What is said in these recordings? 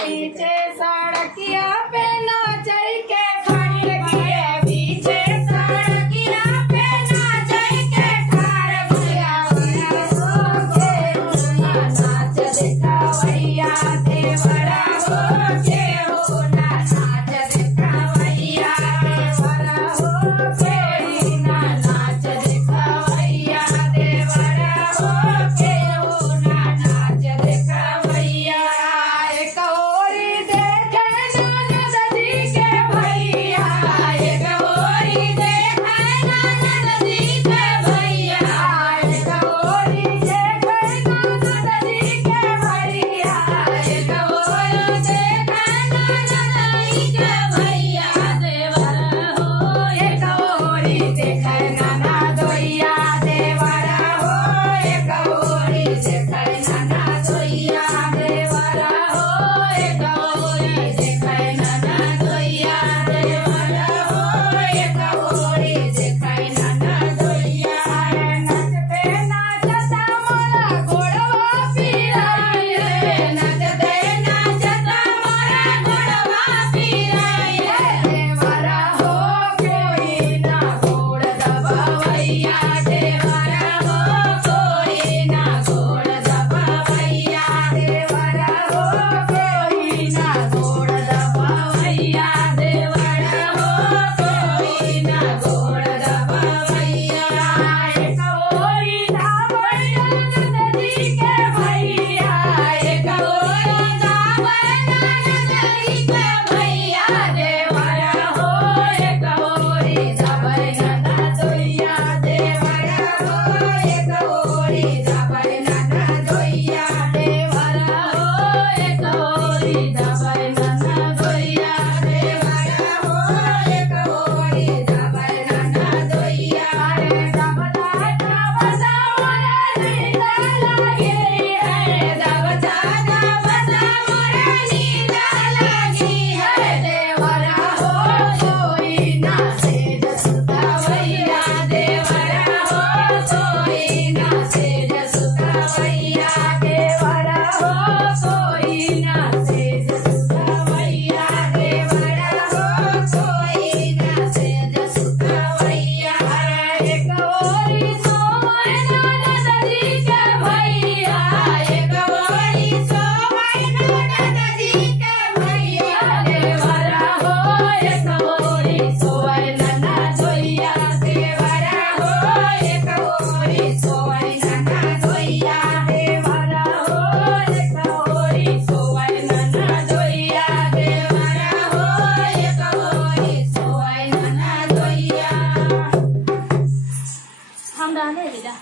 पीछे सड़किया पे नाचई के खड़ी रखिए, पीछे सड़किया पे नाचई के ठाड़ भैया हो के नाच दिखावैया देवरा हो के हो नाच दिखावैया देवरा हो के नाच दिखावैया देवरा हो के नाच दिखावैया। एक ओरी देखे ननद जी के भैया, एक ओरी देखे ननद जी के भैया, एक ओरी देखे ननद जी के भैया, एक ओरी देखे ननद जी के भैया देवरा हो, एक ओरी देखे ननदोइया देवरा हो, एक ओरी देखे ननदोइया देवरा हो, एक ओरी देखे ननदोइया देवरा हो, एक ओरी देखे ननदोइया। नचते नाचता मोरा गोड़वा पिराई रे, नचते नाचता मोरा गोड़वा पिराई रे, देवरा हो कोई ना गोड़ दबावैया देवरा हो कोई ना गोड़ दबावैया देवरा हो कोई ना गोड़ दबावैया देवरा हो कोई ना गोड़ दबावैया। एक ओरी धावैया ननद जी के भैया, एक ओरी धावैया ननद जी के भैया देवरा हो, एक ओरी धावैया ननदोइया देवरा हो, एक ओरी धावैया ननदोइया देवरा हो, एक ओरी धावैया ननदोइया देवरा हो, एक ओरी धावैया ननदोइया। दबता दबता मोरा नींद लगी है, दबता दबता मोरा नींद लगी है, देवरा हो कोई ना सेज सुतावैया देवरा हो कोई ना सेज सुतावैया देवरा हो कोई ना सेज सुतावैया देवरा हो कोई ना सेज सुतावैया। एक ओरी सोवै ननद जी के भैया, एक ओरी सोवै ननद जी के भैया देवरा हो, एक ओरी सोवै ननदोइया देवरा हो, एक ओरी सोवै ननदोइया देवरा हो, एक ओरी सोवै ननदोइया देवरा हो, एक ओरी सोवै ननदोइया। हम डाले बेटा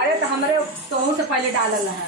अरे तो हमरे तोहू से पहले डालल है।